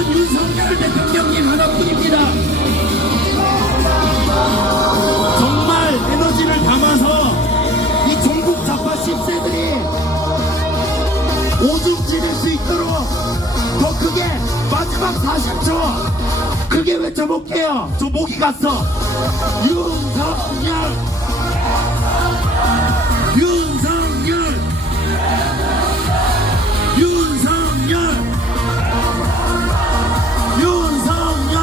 나는 윤석열 대통령님 하나뿐입니다. 정말 에너지를 담아서 이 종북 좌파 10세들이 오줌 지낼 수 있도록 더 크게 마지막 40초 크게 외쳐볼게요. 저 목이 갔어. 윤석열, 윤석열, 윤석열, 윤석열,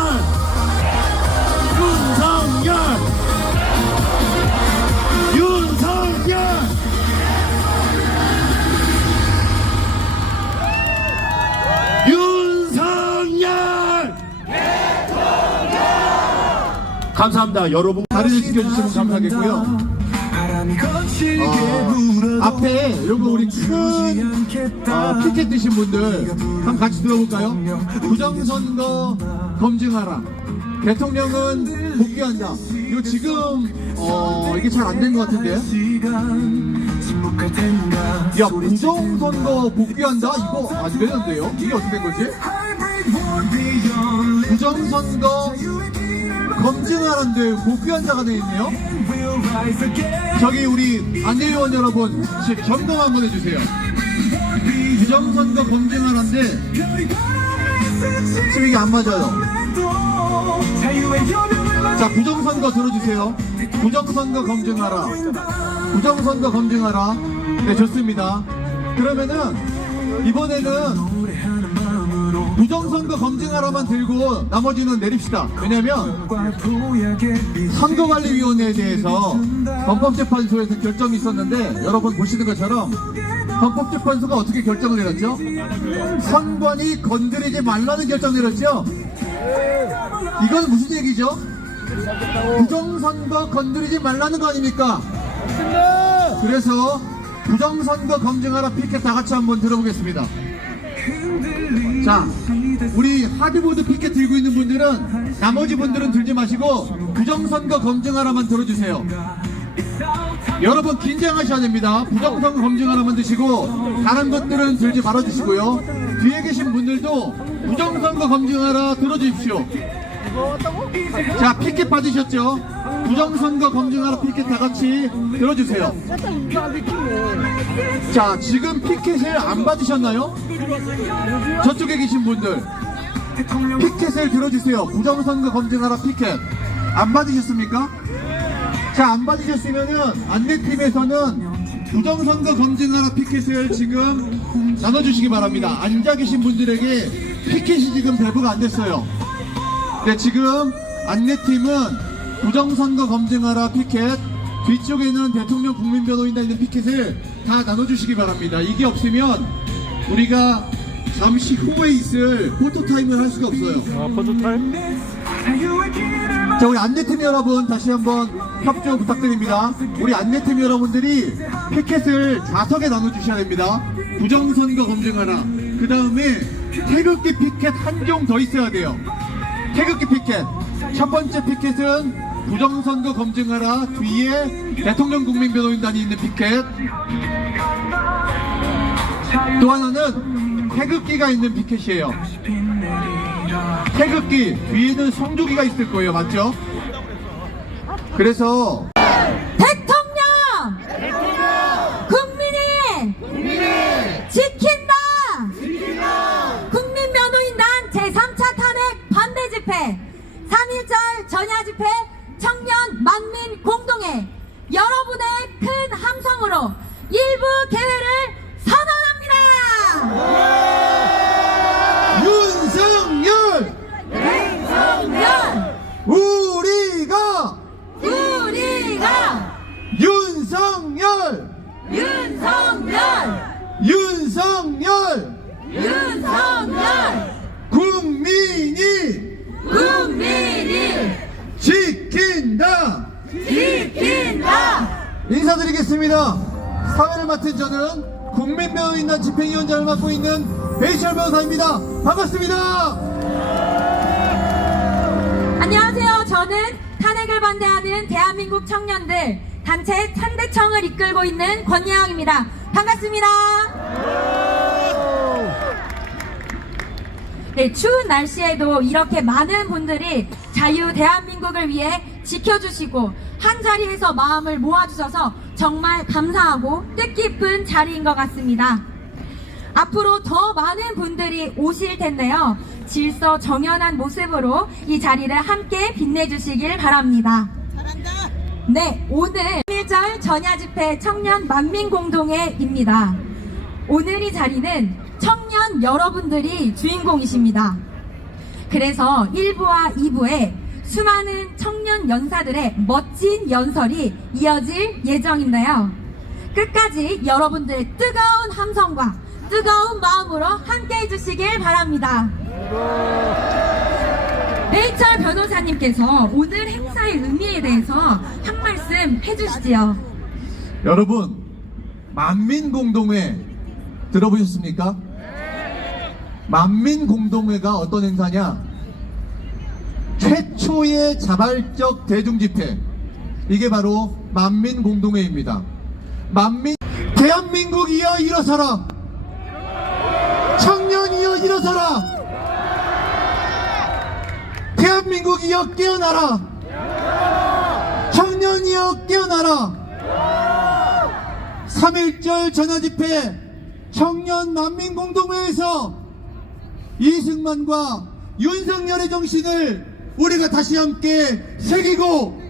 윤석열, 윤석열. 감사합니다. 여러분 자리를 지켜주시면 감사하겠고요. 앞에 여러분 우리 큰 피켓 드신 분들 한번 같이 들어볼까요? 부정선거 검증하라. 대통령은 복귀한다. 이거 지금 이게 잘 안 된 것 같은데요? 야, 부정선거 복귀한다? 이거 안 되는데요? 이게 어떻게 된 거지? 부정선거 검증하라는데 복귀한다가 되어있네요. 저기 우리 안내위원 여러분 점검 한번 해주세요. 부정선거 검증하라는데 지금 이게 안 맞아요. 자, 부정선거 들어주세요. 부정선거 검증하라. 부정선거 검증하라. 네, 좋습니다. 그러면은 이번에는 부정선거 검증하라만 들고 나머지는 내립시다. 왜냐면 선거관리위원회에 대해서 헌법재판소에서 결정이 있었는데 여러분 보시는 것처럼 헌법재판소가 어떻게 결정을 내렸죠? 선관위 건드리지 말라는 결정을 내렸죠? 이건 무슨 얘기죠? 부정선거 건드리지 말라는 거 아닙니까? 그래서 부정선거 검증하라 피켓 다 같이 한번 들어보겠습니다. 자, 우리 하드보드 피켓 들고 있는 분들은 나머지 분들은 들지 마시고 부정선거 검증하라만 들어주세요. 여러분 긴장하셔야 됩니다. 부정선거 검증하라만 드시고 다른 것들은 들지 말아주시고요. 뒤에 계신 분들도 부정선거 검증하라 들어주십시오. 자, 피켓 받으셨죠? 부정선거 검증하라 피켓 다 같이 들어주세요. 자, 지금 피켓을 안 받으셨나요? 저쪽에 계신 분들 피켓을 들어주세요. 부정선거 검증하라 피켓 안 받으셨습니까? 자, 안 받으셨으면은 안내팀에서는 부정선거 검증하라 피켓을 지금 나눠주시기 바랍니다. 앉아 계신 분들에게 피켓이 지금 배부가 안 됐어요. 네, 지금 안내팀은 부정선거 검증하라 피켓, 뒤쪽에는 대통령 국민변호인단 있는 피켓을 다 나눠주시기 바랍니다. 이게 없으면 우리가 잠시 후에 있을 포토타임을 할 수가 없어요. 포토타임? 자, 우리 안내팀 여러분 다시 한번 협조 부탁드립니다. 우리 안내팀 여러분들이 피켓을 좌석에 나눠주셔야 됩니다. 부정선거 검증하라. 그 다음에 태극기 피켓 한 종 더 있어야 돼요. 태극기 피켓. 첫 번째 피켓은 부정선거 검증하라 뒤에 대통령 국민변호인단이 있는 피켓. 또 하나는 태극기가 있는 피켓이에요. 태극기 뒤에는 성조기가 있을 거예요. 맞죠? 그래서 대통령! 국민이! 지킨다! 국민변호인단 제3차 탄핵 반대 집회 3.1절 전야 집회 청년 만민 공동회 여러분의 큰 함성으로 일부 개회를 선언합니다. 윤석열! 우리가 윤석열! 국민이 지킨다! 인사드리겠습니다. 사회를 맡은 저는 국민변호인단 집행위원장을 맡고 있는 배희철 변호사입니다. 반갑습니다. 안녕하세요. 저는 탄핵을 반대하는 대한민국 청년들 단체 찬대청을 이끌고 있는 권예영입니다. 반갑습니다. 네, 추운 날씨에도 이렇게 많은 분들이 자유 대한민국을 위해 지켜주시고 한 자리에서 마음을 모아주셔서 정말 감사하고 뜻깊은 자리인 것 같습니다. 앞으로 더 많은 분들이 오실 텐데요. 질서 정연한 모습으로 이 자리를 함께 빛내주시길 바랍니다. 네, 오늘 1절 전야집회 청년 만민공동회입니다. 오늘 이 자리는 청년 여러분들이 주인공이십니다. 그래서 1부와 2부에 수많은 청년 연사들의 멋진 연설이 이어질 예정인데요. 끝까지 여러분들의 뜨거운 함성과 뜨거운 마음으로 함께 해주시길 바랍니다. 레이첼 변호사님께서 오늘 행사의 의미에 대해서 한 말씀 해주시지요. 여러분, 만민공동회 들어보셨습니까? 만민공동회가 어떤 행사냐? 최초의 자발적 대중집회, 이게 바로 만민공동회입니다. 대한민국이여 일어서라! 청년이여 일어서라! 대한민국이여 깨어나라! 청년이여 깨어나라! 3.1절 전야집회 청년 만민공동회에서 이승만과 윤석열의 정신을 우리가 다시 함께 새기고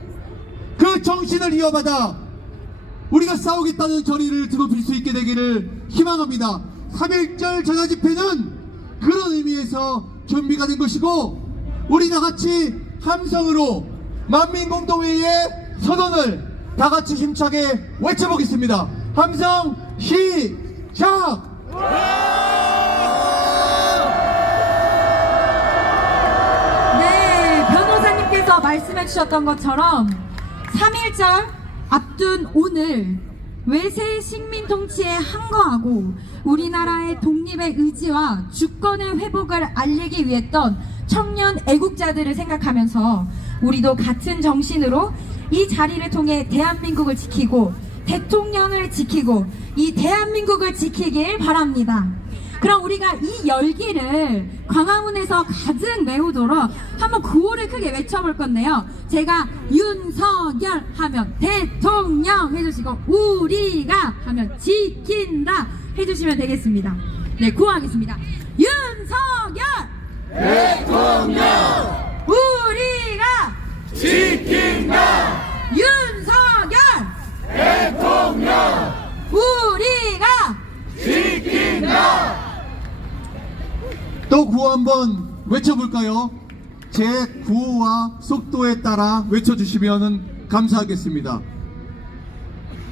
그 정신을 이어받아 우리가 싸우겠다는 결의를 드높일 수 있게 되기를 희망합니다. 3.1절 전야집회는 그런 의미에서 준비가 된 것이고, 우리 다같이 함성으로 만민공동회의 선언을 다같이 힘차게 외쳐보겠습니다. 함성 시작! 네, 변호사님께서 말씀해 주셨던 것처럼 3.1절 앞둔 오늘 외세 식민 통치에 항거하고 우리나라의 독립의 의지와 주권의 회복을 알리기 위했던 청년 애국자들을 생각하면서 우리도 같은 정신으로 이 자리를 통해 대한민국을 지키고 대통령을 지키고 이 대한민국을 지키길 바랍니다. 그럼 우리가 이 열기를 광화문에서 가득 메우도록 한번 구호를 크게 외쳐볼 건데요. 제가 윤석열 하면 대통령 해주시고 우리가 하면 지킨다 해주시면 되겠습니다. 네, 구호하겠습니다. 윤석열 대통령 우리가 지킨다. 윤석열 대통령 우리가 지킨다. 또 구호 한번 외쳐볼까요? 제 구호와 속도에 따라 외쳐주시면 감사하겠습니다.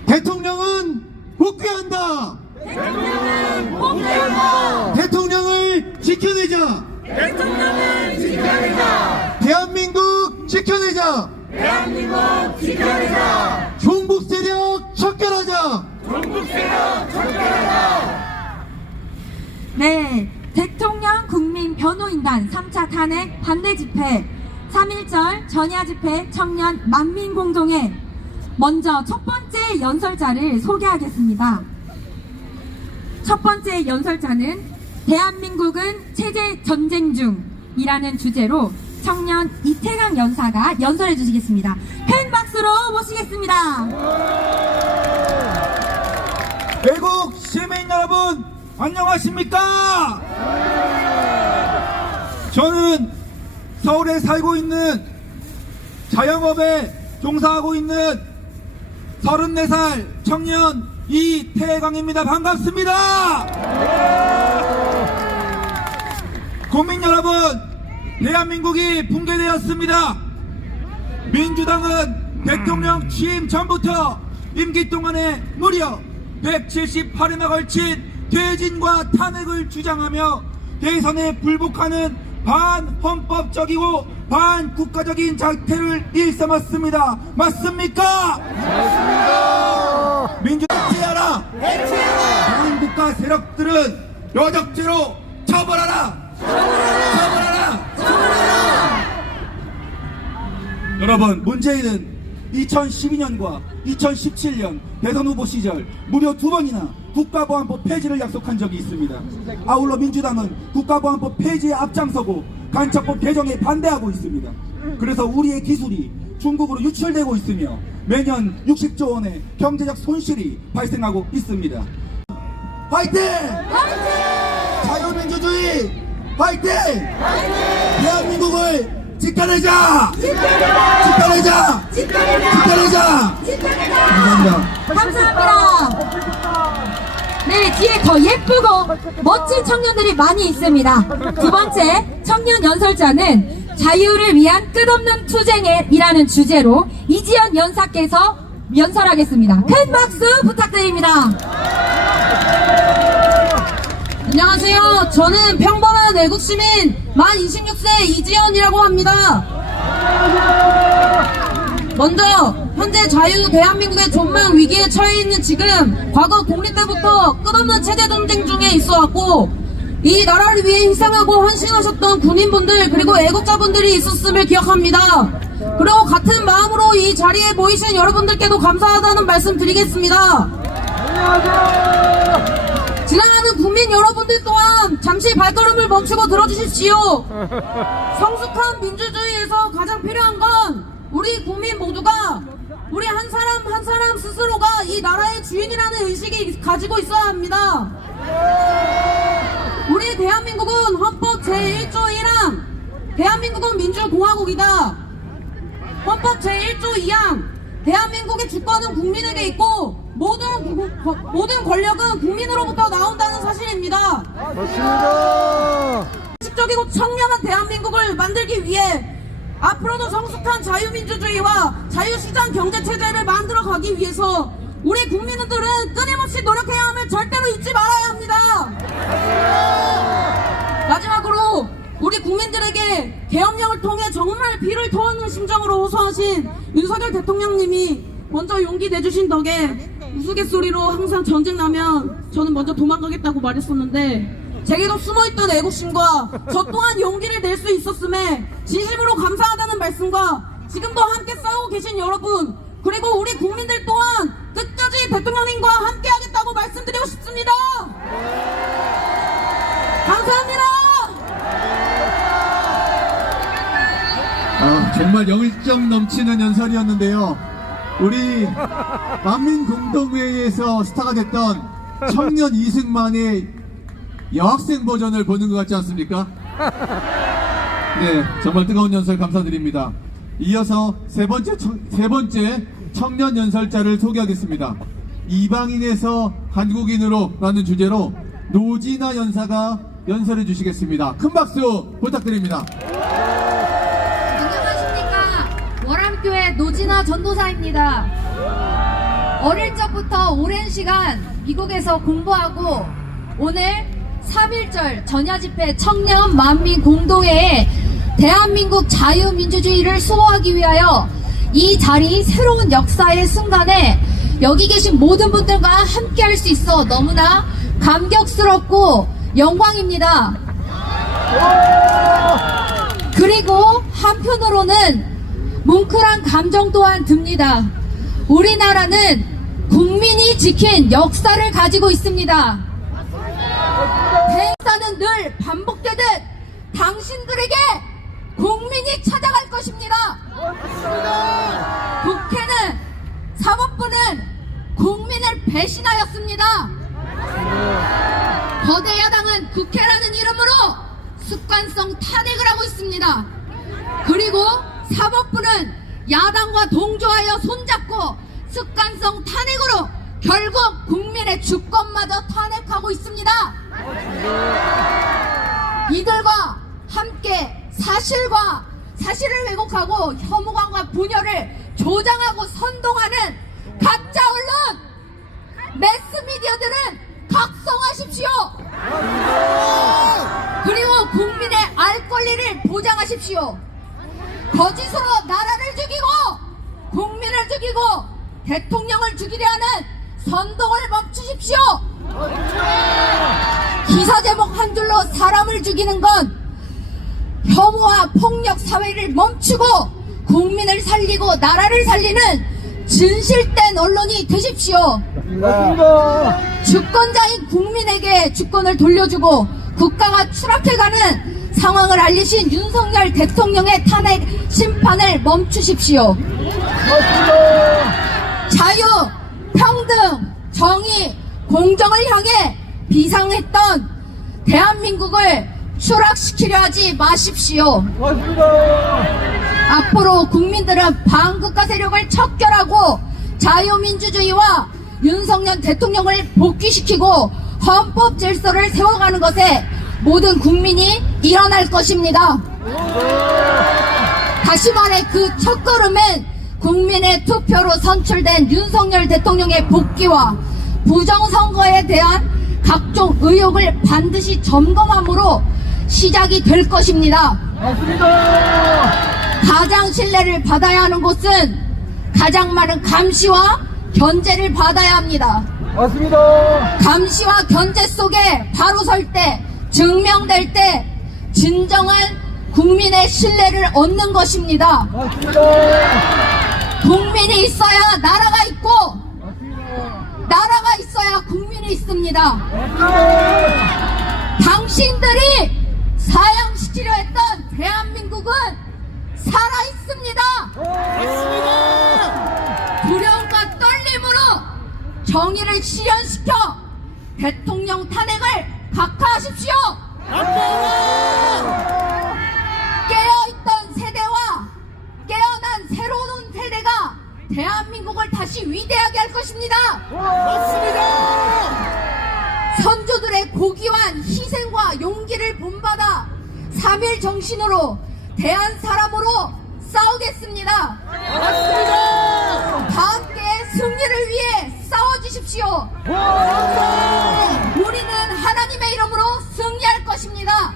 대통령은 복귀한다. 대통령은 복귀한다. 대통령을 지켜내자. 대통령을 지켜내자. 대한민국 지켜내자. 대한민국 지켜내자. 종북 세력 척결하자. 종북 세력 척결하자. 네, 대통령 국민 변호인단 3차 탄핵 반대 집회 3.1절 전야 집회 청년 만민공동회. 먼저 첫 번째 연설자를 소개하겠습니다. 첫 번째 연설자는 대한민국은 체제 전쟁 중이라는 주제로 청년 이태강 연사가 연설해 주시겠습니다. 큰 박수로 모시겠습니다. 외국 시민 여러분 안녕하십니까? 저는 서울에 살고 있는 자영업에 종사하고 있는 34살 청년 이태강입니다. 반갑습니다. 국민 여러분, 대한민국이 붕괴되었습니다. 민주당은 대통령 취임 전부터 임기 동안에 무려 178회나 걸친 퇴진과 탄핵을 주장하며 대선에 불복하는 반헌법적이고 반국가적인 자태를 일삼았습니다. 맞습니까? 맞습니다. 민주당 해체하라. 반국가 세력들은 여적죄로 처벌하라. 여러분, 문재인은 2012년과 2017년 대선 후보 시절 무려 2번이나 국가보안법 폐지를 약속한 적이 있습니다. 아울러 민주당은 국가보안법 폐지에 앞장서고 간첩법 개정에 반대하고 있습니다. 그래서 우리의 기술이 중국으로 유출되고 있으며 매년 60조 원의 경제적 손실이 발생하고 있습니다. 화이팅! 자유민주주의 화이팅! 대한민국을 지켜내자! 지켜내자! 감사합니다. 감사합니다. 네, 뒤에 더 예쁘고 멋진 청년들이 많이 있습니다. 두 번째 청년 연설자는 자유를 위한 끝없는 투쟁이라는 주제로 이지연 연사께서 연설하겠습니다. 큰 박수 부탁드립니다. 안녕하세요. 저는 평범한 애국 시민 만 26세 이지연이라고 합니다. 먼저 현재 자유 대한민국의 존망 위기에 처해 있는 지금 과거 독립 때부터 끝없는 체제 전쟁 중에 있어왔고 이 나라를 위해 희생하고 헌신하셨던 군인분들 그리고 애국자분들이 있었음을 기억합니다. 그리고 같은 마음으로 이 자리에 모이신 여러분들께도 감사하다는 말씀 드리겠습니다. 지나가는 국민 여러분들 또한 잠시 발걸음을 멈추고 들어주십시오. 성숙한 민주주의에서 가장 필요한 건 우리 국민 모두가 우리 한 사람 한 사람 스스로가 이 나라의 주인이라는 의식이 가지고 있어야 합니다. 우리 대한민국은 헌법 제1조 1항 대한민국은 민주공화국이다. 헌법 제1조 2항 대한민국의 주권은 국민에게 있고 모든 권력은 국민으로부터 나온다는 사실입니다. 맞습니다. 식적이고 청렴한 대한민국을 만들기 위해 앞으로도 성숙한 자유민주주의와 자유시장 경제체제를 만들어가기 위해서 우리 국민들은 끊임없이 노력해야 함을 절대로 잊지 말아야 합니다. 마지막으로 우리 국민들에게 계엄령을 통해 정말 피를 토하는 심정으로 호소하신 윤석열 대통령님이 먼저 용기 내주신 덕에 우스갯소리로 항상 전쟁 나면 저는 먼저 도망가겠다고 말했었는데 제게도 숨어있던 애국심과 저 또한 용기를 낼 수 있었음에 진심으로 감사하다는 말씀과 지금도 함께 싸우고 계신 여러분 그리고 우리 국민들 또한 끝까지 대통령님과 함께 하겠다고 말씀드리고 싶습니다. 감사합니다. 정말 열정 넘치는 연설이었는데요. 우리 만민공동회의에서 스타가 됐던 청년 이승만의 여학생 버전을 보는 것 같지 않습니까? 네, 정말 뜨거운 연설 감사드립니다. 이어서 세 번째 청년 연설자를 소개하겠습니다. 이방인에서 한국인으로 라는 주제로 노진아 연사가 연설해 주시겠습니다. 큰 박수 부탁드립니다. 안녕하십니까. 월암교회 노진아 전도사입니다. 어릴 적부터 오랜 시간 미국에서 공부하고 오늘 3.1절 전야집회 청년 만민 공동회에 대한민국 자유민주주의를 수호하기 위하여 이 자리 새로운 역사의 순간에 여기 계신 모든 분들과 함께 할 수 있어 너무나 감격스럽고 영광입니다. 그리고 한편으로는 뭉클한 감정 또한 듭니다. 우리나라는 국민이 지킨 역사를 가지고 있습니다. 대사는 늘 반복되듯 당신들에게 국민이 찾아갈 것입니다. 국회는 사법부는 국민을 배신하였습니다. 거대 야당은 국회라는 이름으로 습관성 탄핵을 하고 있습니다. 그리고 사법부는 야당과 동조하여 손잡고 습관성 탄핵으로 결국 국민의 주권마저 탄핵하고 있습니다. 이들과 함께 사실을 왜곡하고 혐오감과 분열을 조장하고 선동하는 가짜 언론 매스미디어들은 각성하십시오. 그리고 국민의 알 권리를 보장하십시오. 거짓으로 나라를 죽이고 국민을 죽이고 대통령을 죽이려 하는 선동을 멈추십시오. 기사 제목 한 줄로 사람을 죽이는 건 혐오와 폭력 사회를 멈추고 국민을 살리고 나라를 살리는 진실된 언론이 되십시오. 주권자인 국민에게 주권을 돌려주고 국가가 추락해가는 상황을 알리신 윤석열 대통령의 탄핵 심판을 멈추십시오. 자유, 평등, 정의, 공정을 향해 비상했던 대한민국을 추락시키려 하지 마십시오. 앞으로 국민들은 반국가 세력을 척결하고 자유민주주의와 윤석열 대통령을 복귀시키고 헌법 질서를 세워가는 것에 모든 국민이 일어날 것입니다. 다시 말해 그 첫걸음은 국민의 투표로 선출된 윤석열 대통령의 복귀와 부정선거에 대한 각종 의혹을 반드시 점검함으로 시작이 될 것입니다. 가장 신뢰를 받아야 하는 곳은 가장 많은 감시와 견제를 받아야 합니다. 감시와 견제 속에 바로 설 때, 증명될 때 진정한 국민의 신뢰를 얻는 것입니다. 국민이 있어야 나라가 있고 나라가 있어야 국민이 있습니다. 당신들이 사양시키려 했던 대한민국은 살아있습니다. 두려움과 떨림으로 정의를 실현시켜 대통령 탄핵을 각하하십시오. 깨어있던 세대와 깨어난 새로운 세대가 대한민국을 다시 위대하게 할 것입니다. 선조들의 고귀한 희생과 용기를 본받아 3일 정신으로 대한 사람으로 싸우겠습니다. 다 함께 승리를 위해 싸워주십시오. 우리는 하나님의 이름으로 승리할 것입니다.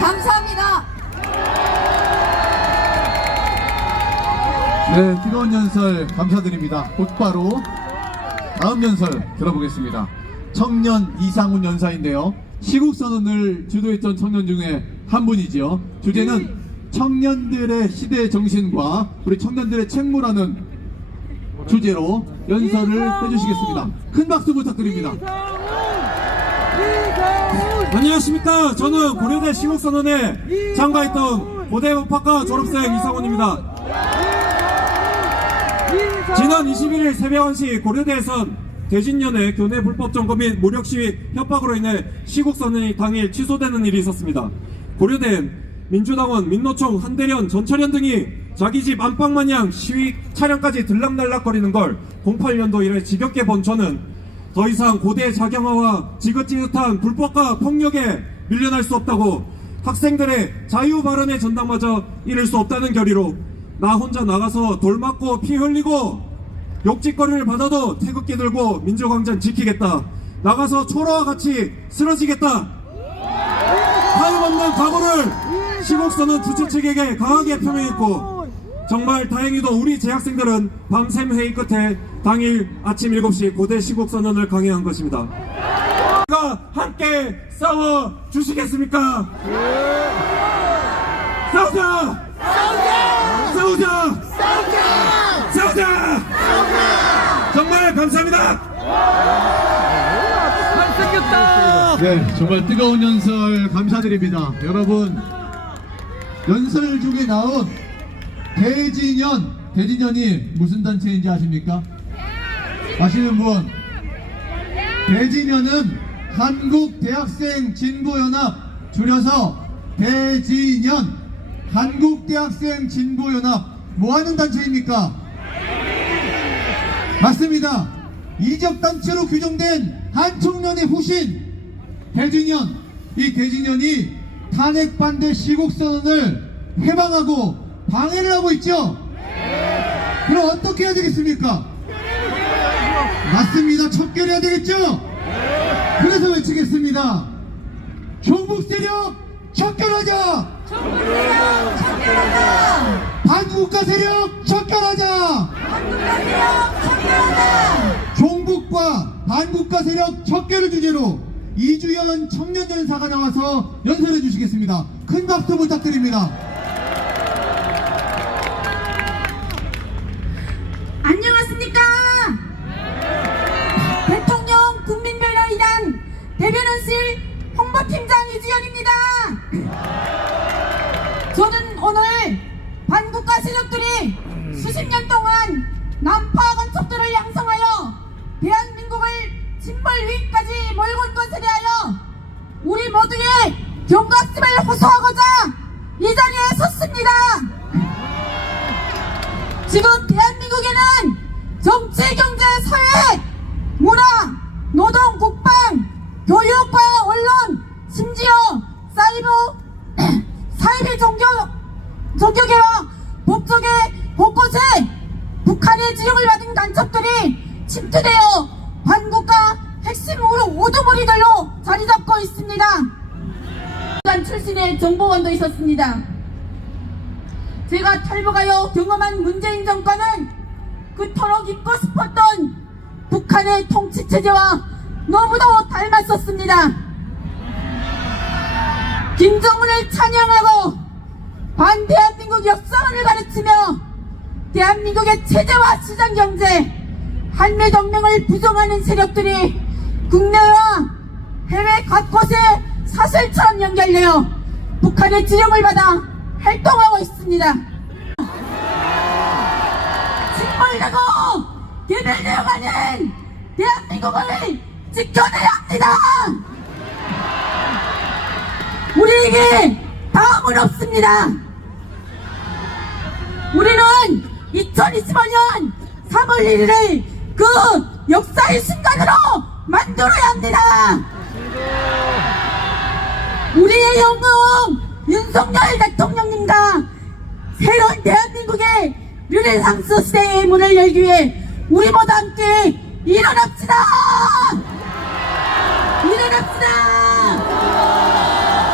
감사합니다. 네, 뜨거운 연설 감사드립니다. 곧바로 다음 연설 들어보겠습니다. 청년 이상훈 연사인데요. 시국선언을 주도했던 청년 중에 한 분이지요. 주제는 청년들의 시대 정신과 우리 청년들의 책무라는 주제로 연설을 해주시겠습니다. 큰 박수 부탁드립니다. 안녕하십니까. 저는 고려대 시국선언에 참가했던 고대법학과 졸업생 이상훈입니다. 지난 21일 새벽 1시 고려대에선 대진년의 교내 불법 점거 및 무력 시위 협박으로 인해 시국선언이 당일 취소되는 일이 있었습니다. 고려대엔 민주당원, 민노총, 한대련, 전철현 등이 자기 집 안방마냥 시위 차량까지 들락날락거리는 걸 08년도 이래 지겹게 본 저는 더 이상 고대 자경화와 지긋지긋한 불법과 폭력에 밀려날 수 없다고 학생들의 자유 발언의 전당마저 잃을 수 없다는 결의로 나 혼자 나가서 돌 맞고 피 흘리고 욕짓거리를 받아도 태극기 들고 민주광장 지키겠다. 나가서 초라와 같이 쓰러지겠다. 타임없는 각오를 시국선언 주최 측에게 강하게 표명했고 정말 다행히도 우리 재학생들은 밤샘 회의 끝에 당일 아침 7시 고대 시국선언을 강행한 것입니다. 우리가 함께 싸워 주시겠습니까? 싸우자! 싸우자! 싸우자! 정말 감사합니다. 네, 정말 뜨거운 연설 감사드립니다. 여러분, 연설 중에 나온 대진연이 무슨 단체인지 아십니까? 아시는 분? 대진연은 한국대학생진보연합, 줄여서 대진연, 한국대학생진보연합. 뭐하는 단체입니까? 맞습니다. 이적단체로 규정된 한청년의 후신 대진연. 이 대진연이 탄핵 반대 시국선언을 해방하고 방해를 하고 있죠. 그럼 어떻게 해야 되겠습니까? 맞습니다. 척결해야 되겠죠. 그래서 외치겠습니다. 종북 세력 척결하자. 반국가 세력 척결하자. 종북과 반국가 세력 척결을 주제로 이주연 청년연사가 나와서 연설해 주시겠습니다. 큰 박수 부탁드립니다. 홍보팀장 이지연입니다. 저는 오늘 반국가 세력들이 수십 년 동안 난파 간첩들을 양성하여 대한민국을 징벌 위기까지 몰고 온 것에 대하여 우리 모두의 경각심을 호소하고자 이 자리에 섰습니다. 지금 대한민국에는 정치, 경제, 사회, 문화, 노동, 국방, 교육과 언론, 심지어 사이비 종교계와 법조계 곳곳에 북한의 지령을 받은 간첩들이 침투되어 반국가 핵심 우두머리들로 자리 잡고 있습니다. 출신의 정보원도 있었습니다. 제가 탈북하여 경험한 문재인 정권은 그토록 잊고 싶었던 북한의 통치체제와 너무도 닮았었습니다. 김정은을 찬양하고 반대한민국 역사관을 가르치며 대한민국의 체제와 시장경제, 한미동맹을 부정하는 세력들이 국내와 해외 곳곳에 사슬처럼 연결되어 북한의 지령을 받아 활동하고 있습니다. 짓벌나고 개별되어가는 대한민국을 지켜내야 합니다. 우리에게 다음은 없습니다. 우리는 2025년 3월 1일을 그 역사의 순간으로 만들어야 합니다. 우리의 영웅 윤석열 대통령님과 새로운 대한민국의 르네상스 시대의 문을 열기 위해 우리 모두 함께 일어납시다. 일어납시다.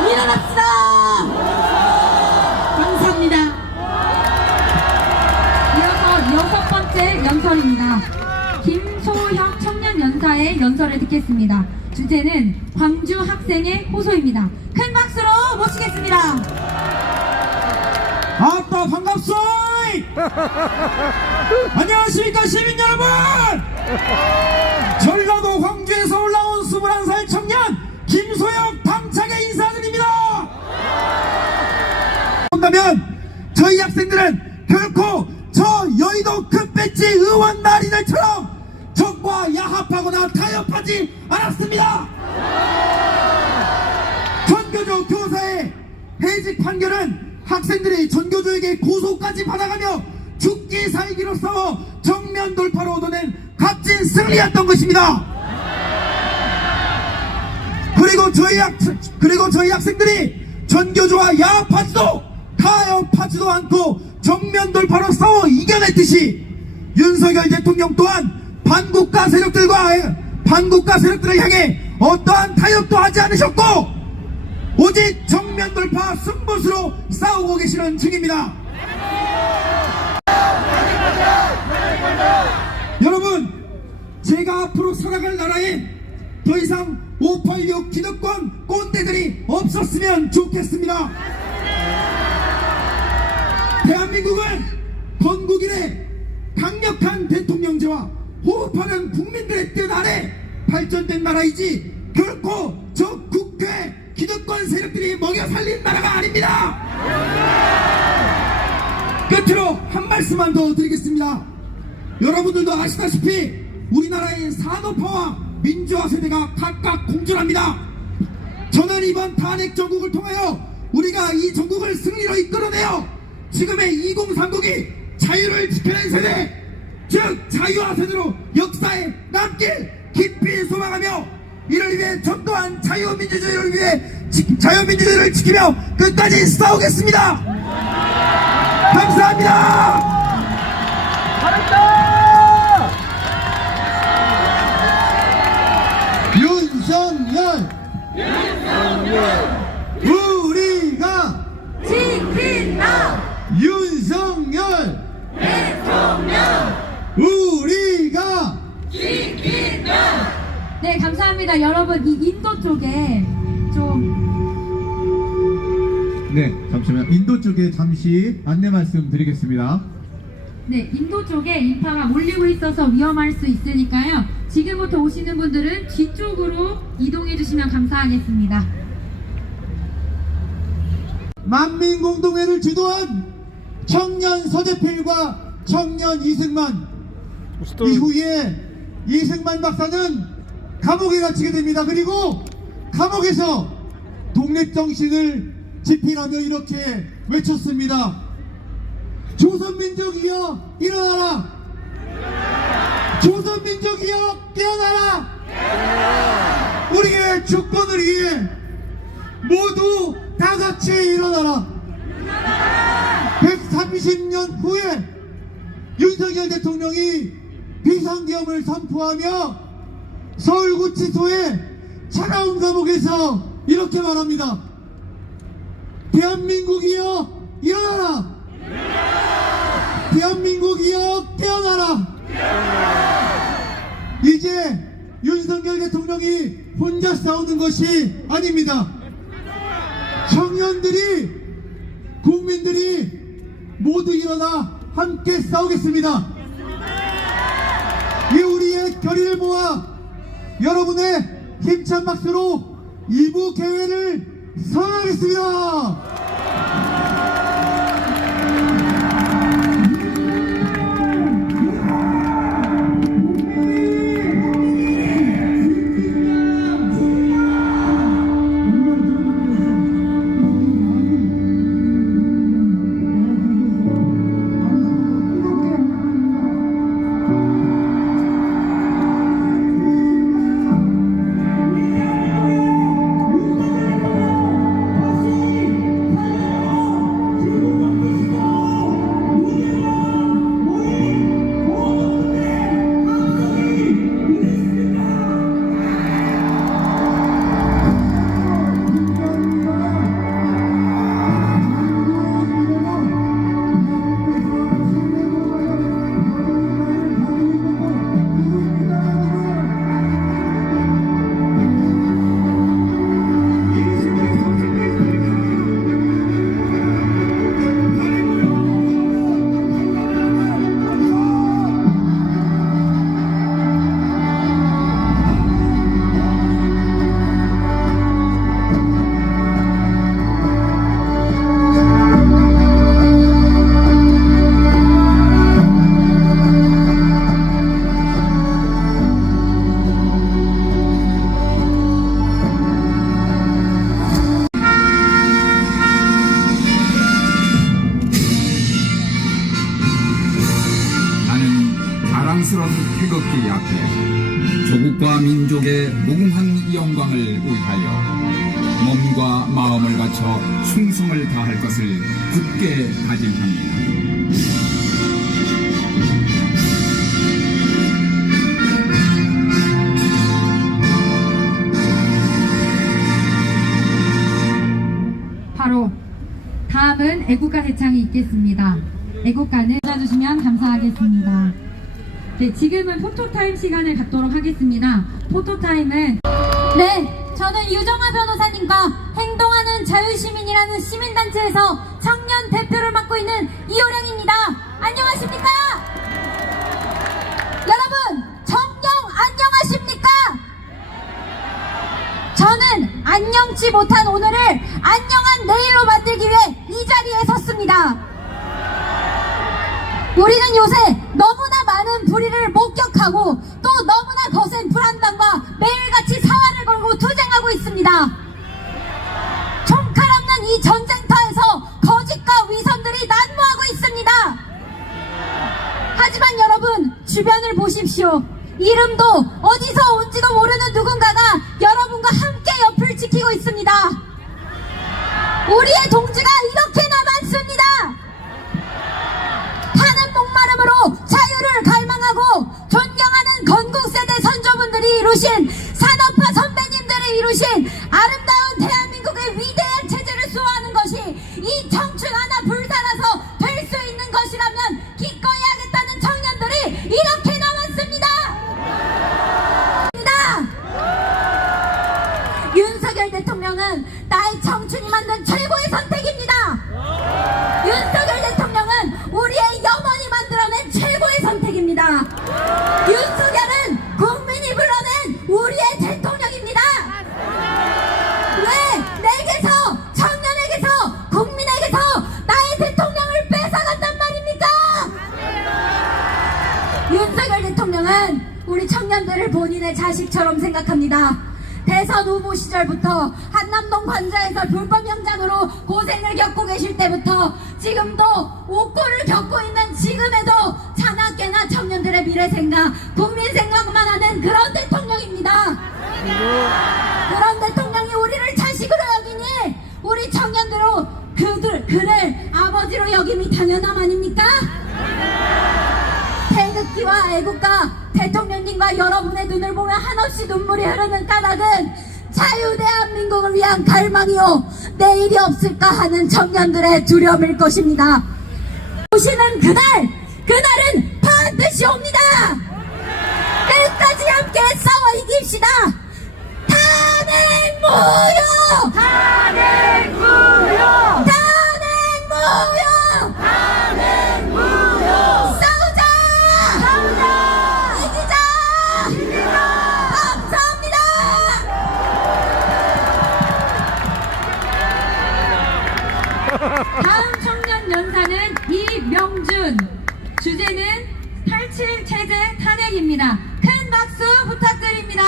일어납시다. 감사합니다. 이어서 6번째 연설입니다. 김소혁 청년연사의 연설을 듣겠습니다. 주제는 광주 학생의 호소입니다. 큰 박수로 모시겠습니다. 아따 반갑소. 안녕하십니까 시민 여러분. 전라도 광주에서 올라온 21살 청년 김소혁 당차게 인사드립니다. 본다면 저희 학생들은 결코 저 여의도 금배지 의원 나리들처럼 적과 야합하거나 타협하지 않았습니다. 전교조 교사의 해직 판결은 학생들이 전교조에게 고소까지 받아가며 죽기 살기로 싸워 정면 돌파로 얻어낸 값진 승리였던 것입니다. 그리고 저희 학생들이 전교조와 야합하지도 타협하지도 않고 정면 돌파로 싸워 이겨냈듯이 윤석열 대통령 또한 반국가 세력들을 향해 어떠한 타협도 하지 않으셨고 오직 정면 돌파 승부수로 싸우고 계시는 중입니다. 여러분, 제가 앞으로 살아갈 나라에 더 이상 586 기득권 꼰대들이 없었으면 좋겠습니다. 대한민국은 건국이래 강력한 대통령제와 호흡하는 국민들의 뜻 아래 발전된 나라이지 결코 저 국회 기득권 세력들이 먹여 살린 나라가 아닙니다. 끝으로 한 말씀만 더 드리겠습니다. 여러분들도 아시다시피 우리나라의 산업화와 민주화 세대가 각각 공존합니다. 저는 이번 탄핵 전국을 통하여 우리가 이 전국을 승리로 이끌어내어 지금의 2030이 자유를 지켜낸 세대, 즉 자유화 세대로 역사에 남길 깊이 소망하며 이를 위해 전 또한 자유민주주의를 지키며 끝까지 싸우겠습니다. 감사합니다. 윤석열 우리가 지킨다. 윤석열 대통령 우리가 지킨다. 네, 감사합니다. 여러분, 이 인도 쪽에 네, 잠시만요. 인도 쪽에 잠시 안내 말씀 드리겠습니다. 네, 인도 쪽에 인파가 몰리고 있어서 위험할 수 있으니까요. 지금부터 오시는 분들은 뒤쪽으로 이동해 주시면 감사하겠습니다. 만민공동회를 주도한 청년 서재필과 청년 이승만, 이후에 이승만 박사는 감옥에 갇히게 됩니다. 그리고 감옥에서 독립정신을 집필하며 이렇게 외쳤습니다. 조선민족이여 일어나라! 조선민족이여 깨어나라! 우리의 주권을 위해 모두 다같이 일어나라! 130년 후에 윤석열 대통령이 비상계엄을 선포하며 서울구치소의 차가운 감옥에서 이렇게 말합니다. 대한민국이여 일어나라! 대한민국이여 깨어나라! 이제 윤석열 대통령이 혼자 싸우는 것이 아닙니다. 청년들이, 국민들이 모두 일어나 함께 싸우겠습니다. 이 우리의 결의를 모아 여러분의 힘찬 박수로 2부 개회를 선언하겠습니다. 자랑스러운 태극기 앞에 조국과 민족의 무궁한 영광을 위하여 몸과 마음을 바쳐 충성을 다할 것을 굳게 다짐합니다. 바로 다음은 애국가 대창이 있겠습니다. 애국가는 찾아주시면 감사하겠습니다. 네, 지금은 포토타임 시간을 갖도록 하겠습니다. 포토타임은 네, 저는 유정아 변호사님과 행동하는 자유시민이라는 시민단체에서 청년 대표를 맡고 있는 이효령입니다. 안녕하십니까? 여러분, 정녕 안녕하십니까? 저는 안녕치 못한 오늘을 안녕한 내일로 만들기 위해 이 자리에 섰습니다. 우리는 요새 너무나 많은 불의를 목격하고 또 너무나 거센 불안당과 매일같이 사활을 걸고 투쟁하고 있습니다. 총칼 없는 이 전쟁터에서 거짓과 위선들이 난무하고 있습니다. 하지만 여러분, 주변을 보십시오. 이름도 어디서 온지도 모르는 누군가가 여러분과 함께 옆을 지키고 있습니다. 우리의 동지가 이렇게나 많습니다. 타는 목마름으로 자유를 갈망하고 존경하는 건국세대 선조분들이 이루신, 산업화 선배님들이 이루신 아름다운 대한민국의 위대한 체제를 수호하는 것이 이 청춘 하나 불살아서 될 수 있는 것이라면 기꺼이 하겠다는 청년들이 이렇게나 많습니다. 윤석열 대통령은 나의 청춘이 만든 최고의 선택입니다. 윤석열 대통령은 우리의 염원이 만들어낸 최고의 선택입니다. 윤석열은 국민이 불러낸 우리의 대통령입니다. 왜 내게서, 청년에게서, 국민의 내 자식처럼 생각합니다. 대선 후보 시절부터 한남동 관저에서 불법 영장으로 고생을 겪고 계실 때부터 지금도 옥고를 겪고 있는 지금에도 자나깨나 청년들의 미래 생각, 국민 생각만 하는 그런 대통령입니다. 그런 대통령이 우리를 자식으로 여기니 우리 청년들로 그를 아버지로 여김이 당연함 아닙니까? 태극기와 애국가 대통령님과 여러분의 눈을 보면 한없이 눈물이 흐르는 까닭은 자유대한민국을 위한 갈망이요 내일이 없을까 하는 청년들의 두려움일 것입니다. 오시는 그날은 반드시 옵니다. 끝까지 함께 싸워 이깁시다. 탄핵 무효! 탄핵 무효! 탄핵 무효! 탄핵 무효! 싸우자! 이기자! 감사합니다. 다음 청년 연사는 이명준. 주제는 87 체제 탄핵입니다. 큰 박수 부탁드립니다.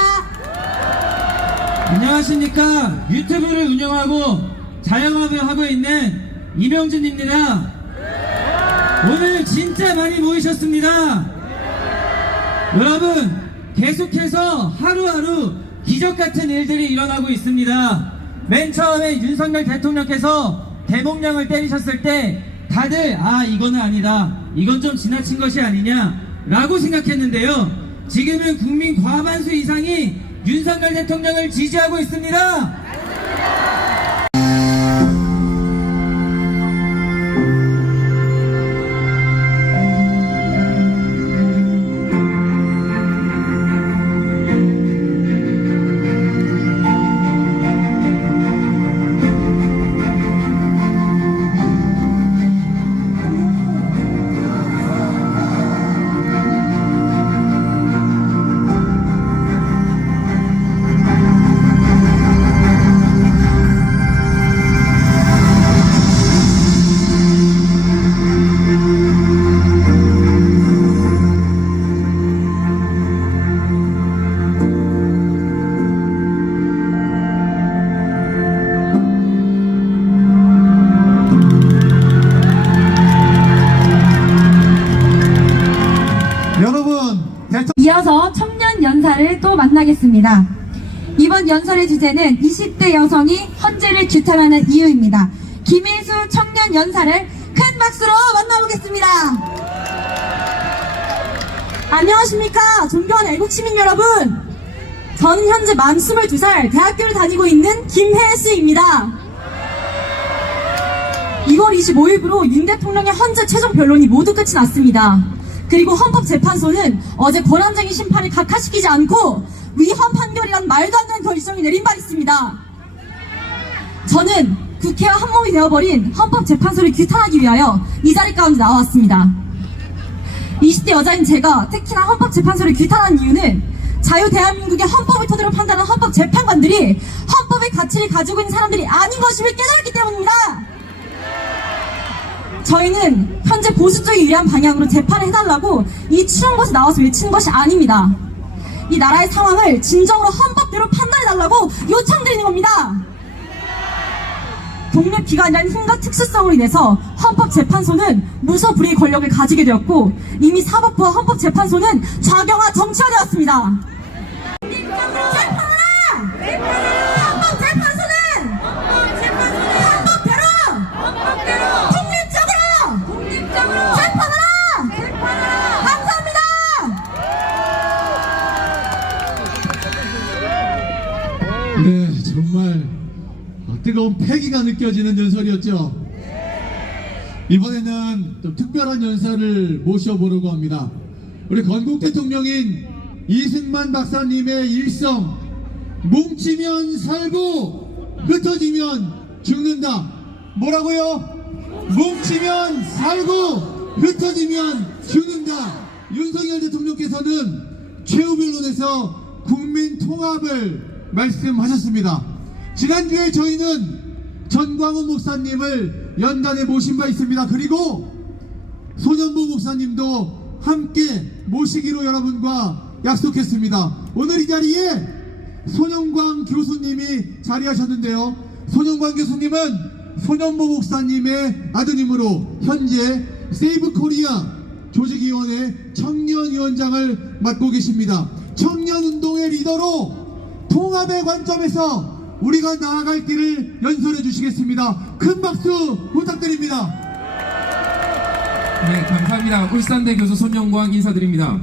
안녕하십니까. 유튜브를 운영하고 자영업을 하고 있는 이명준입니다. 오늘 진짜 많이 모이셨습니다. 여러분, 계속해서 하루하루 기적같은 일들이 일어나고 있습니다. 맨 처음에 윤석열 대통령께서 대목령을 때리셨을 때 다들 이거는 아니다, 이건 좀 지나친 것이 아니냐 라고 생각했는데요. 지금은 국민 과반수 이상이 윤석열 대통령을 지지하고 있습니다. 이어서 청년 연사를 또 만나겠습니다. 이번 연설의 주제는 20대 여성이 헌재를 규탄하는 이유입니다. 김일수 청년 연사를 큰 박수로 만나보겠습니다. 안녕하십니까. 존경하는 애국시민 여러분. 저는 현재 만 22살 대학교를 다니고 있는 김혜수입니다. 2월 25일부로 윤 대통령의 헌재 최종 변론이 모두 끝이 났습니다. 그리고 헌법재판소는 어제 권한쟁의 심판을 각하시키지 않고 위헌 판결이란 말도 안 되는 결정이 내린 바 있습니다. 저는 국회와 한몸이 되어버린 헌법재판소를 규탄하기 위하여 이 자리 가운데 나왔습니다. 20대 여자인 제가 특히나 헌법재판소를 규탄한 이유는 자유대한민국의 헌법을 토대로 판단한 헌법재판관들이 헌법의 가치를 가지고 있는 사람들이 아닌 것임을 깨달았기 때문입니다. 저희는 현재 보수 쪽에 유리한 방향으로 재판을 해달라고 이 추운 곳에 나와서 외치는 것이 아닙니다. 이 나라의 상황을 진정으로 헌법대로 판단해달라고 요청드리는 겁니다. 독립기관이라는 힘과 특수성으로 인해서 헌법재판소는 무소불위의 권력을 가지게 되었고 이미 사법부와 헌법재판소는 좌경화 정치화되었습니다. 재판하라! 헌법재판소는 헌법대로 독립적으로 재판하라! 감사합니다. 네, 정말 뜨거운 패기가 느껴지는 연설이었죠. 이번에는 좀 특별한 연사를 모셔보려고 합니다. 우리 건국 대통령인 이승만 박사님의 일성, 뭉치면 살고 흩어지면 죽는다. 뭐라고요? 뭉치면 살고 흩어지면 죽는다. 윤석열 대통령께서는 최후 변론에서 국민 통합을 말씀하셨습니다. 지난주에 저희는 전광훈 목사님을 연단에 모신 바 있습니다. 그리고 손현보 목사님도 함께 모시기로 여러분과 약속했습니다. 오늘 이 자리에 손영광 교수님이 자리하셨는데요. 손영광 교수님은 손현보 목사님의 아드님으로 현재 세이브 코리아 조직위원회 청년위원장을 맡고 계십니다. 청년운동의 리더로 통합의 관점에서 우리가 나아갈 길을 연설해 주시겠습니다. 큰 박수 부탁드립니다. 네, 감사합니다. 울산대 교수 손영광 인사드립니다.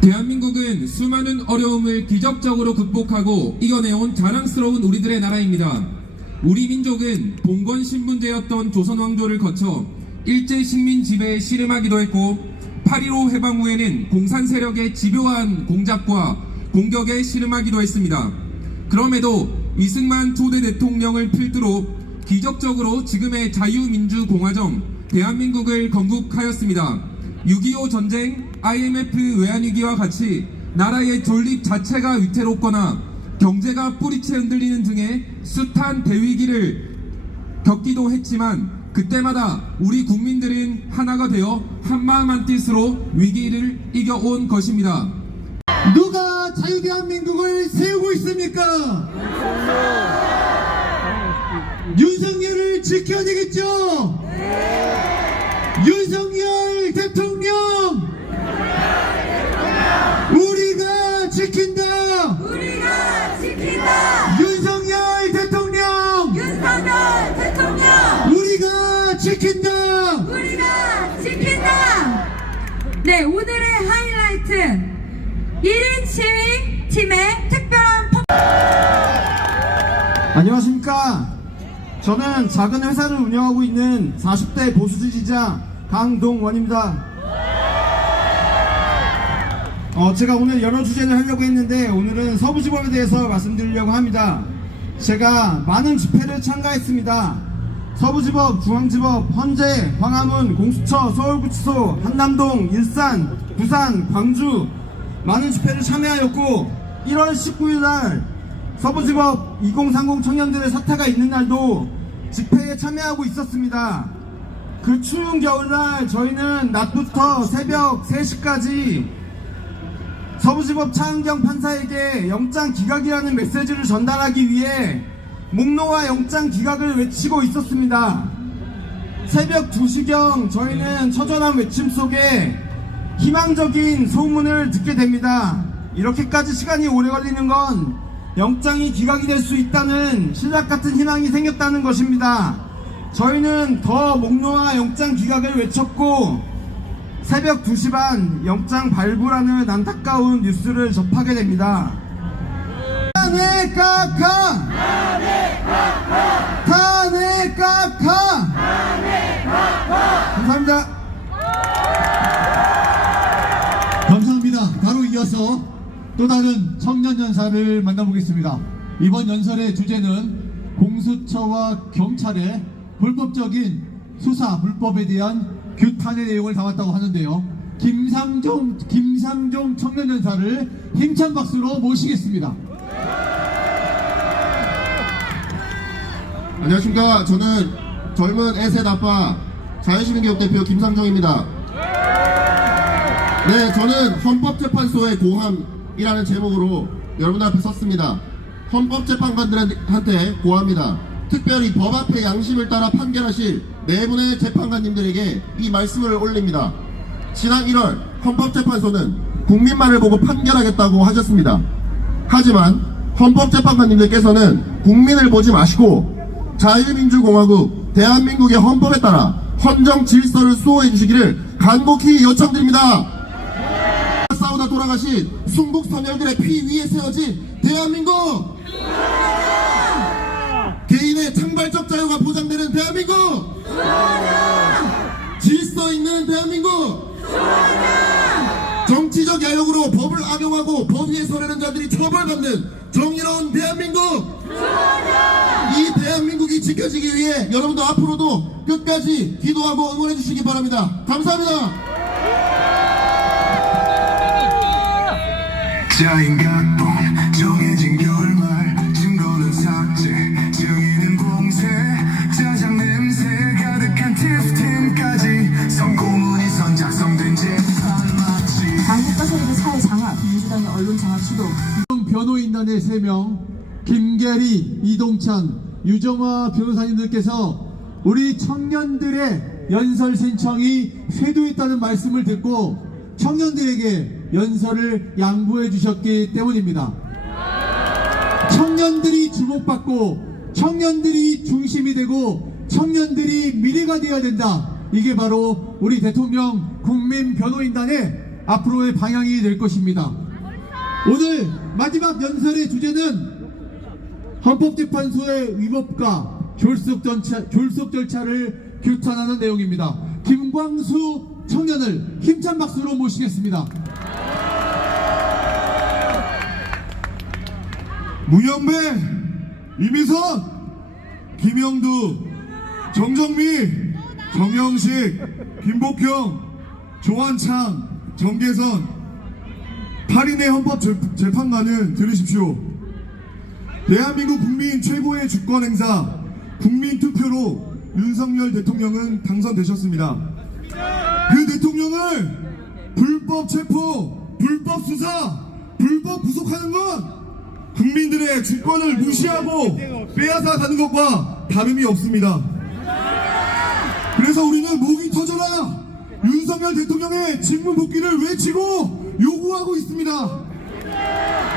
대한민국은 수많은 어려움을 기적적으로 극복하고 이겨내온 자랑스러운 우리들의 나라입니다. 우리 민족은 봉건 신분제였던 조선 왕조를 거쳐 일제 식민 지배에 씨름하기도 했고 8.15 해방 후에는 공산 세력의 집요한 공작과 공격에 씨름하기도 했습니다. 그럼에도 이승만 초대 대통령을 필두로 기적적으로 지금의 자유민주공화정 대한민국을 건국하였습니다. 6.25 전쟁, IMF 외환위기와 같이 나라의 존립 자체가 위태롭거나 경제가 뿌리채 흔들리는 등의 숱한 대위기를 겪기도 했지만 그때마다 우리 국민들은 하나가 되어 한마음 한뜻으로 위기를 이겨온 것입니다. 누가 자유대한민국을 세우고 있습니까? 윤석열을 지켜야 되겠죠? 윤석열 대통령! 우리가 지킨다! 우리가 지킨다. 윤석열 대통령! 윤석열 대통령. 우리가 지킨다! 우리가 지킨다. 네, 오늘의 하이라이트 1인 시위 팀의 특별한 안녕하십니까. 저는 작은 회사를 운영하고 있는 40대 보수 지지자 강동원입니다. 제가 오늘 여러 주제를 하려고 했는데 오늘은 서부지법에 대해서 말씀드리려고 합니다. 제가 많은 집회를 참가했습니다. 서부지법, 중앙지법, 헌재, 광화문, 공수처, 서울구치소, 한남동, 일산, 부산, 광주 많은 집회를 참여하였고 1월 19일 날 서부지법 2030 청년들의 사태가 있는 날도 집회에 참여하고 있었습니다. 그 추운 겨울날 저희는 낮부터 새벽 3시까지 서부지법 차은경 판사에게 영장 기각이라는 메시지를 전달하기 위해 목노와 영장 기각을 외치고 있었습니다. 새벽 2시경 저희는 처절한 외침 속에 희망적인 소문을 듣게 됩니다. 이렇게까지 시간이 오래 걸리는 건 영장이 기각이 될 수 있다는 신락 같은 희망이 생겼다는 것입니다. 저희는 더 목노와 영장 기각을 외쳤고 새벽 2시 반 영장 발부라는 안타까운 뉴스를 접하게 됩니다. 탄핵 각하! 탄핵 각하! 감사합니다. 감사합니다. 바로 이어서 또 다른 청년연사를 만나보겠습니다. 이번 연설의 주제는 공수처와 경찰의 불법적인 수사 불법에 대한 규탄의 내용을 담았다고 하는데요. 김상종 청년연사를 힘찬 박수로 모시겠습니다. 안녕하십니까. 저는 젊은 애셋 아빠 자유시민개혁 대표 김상정입니다. 네, 저는 헌법재판소의 고함이라는 제목으로 여러분 앞에 섰습니다. 헌법재판관들한테 고합니다. 특별히 법 앞에 양심을 따라 판결하실 네 분의 재판관님들에게 이 말씀을 올립니다. 지난 1월 헌법재판소는 국민만을 보고 판결하겠다고 하셨습니다. 하지만 헌법재판관님들께서는 국민을 보지 마시고 자유민주공화국 대한민국의 헌법에 따라 헌정 질서를 수호해 주시기를 간곡히 요청드립니다. 싸우다 돌아가신 순국 선열들의 피 위에 세워진 대한민국! 개인의 창발적 자유가 보장되는 대한민국! 질서 있는 대한민국! 정치적 야욕으로 법을 악용하고 법 위에 서려는 자들이 처벌받는 정의로운 대한민국! 이 대한민국이 지켜지기 위해 여러분도 앞으로도 끝까지 기도하고 응원해 주시기 바랍니다. 감사합니다. 자인각본 정해진 결말 증거는 삭제 증인은 봉쇄 짜장 냄새 가득한 팁팀까지 성공문이 선 김계리, 이동찬, 유정화 변호사님들께서 우리 청년들의 연설 신청이 쇄도했다는 말씀을 듣고 청년들에게 연설을 양보해 주셨기 때문입니다. 청년들이 주목받고 청년들이 중심이 되고 청년들이 미래가 되어야 된다. 이게 바로 우리 대통령 국민변호인단의 앞으로의 방향이 될 것입니다. 오늘 마지막 연설의 주제는 헌법재판소의 위법과 졸속 절차를 규탄하는 내용입니다. 김광수 청년을 힘찬 박수로 모시겠습니다. 문영배, 이미선, 김영두, 정정미, 정영식, 김복형, 조한창, 정계선 8인의 헌법재판관은 들으십시오. 대한민국 국민 최고의 주권행사 국민투표로 윤석열 대통령은 당선되셨습니다. 그 대통령을 불법 체포, 불법 수사, 불법 구속하는 건 국민들의 주권을 무시하고 빼앗아 가는 것과 다름이 없습니다. 그래서 우리는 목이 터져라 윤석열 대통령의 직무 복귀를 외치고 요구하고 있습니다.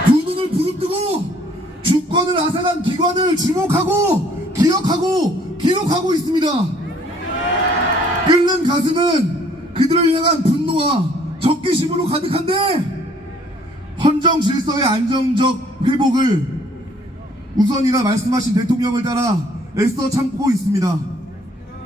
두 눈을 부릅뜨고 주권을 앗아간 기관을 주목하고 기억하고 기록하고 있습니다. 끓는 가슴은 그들을 향한 분노와 적개심으로 가득한데 헌정 질서의 안정적 회복을 우선이라 말씀하신 대통령을 따라 애써 참고 있습니다.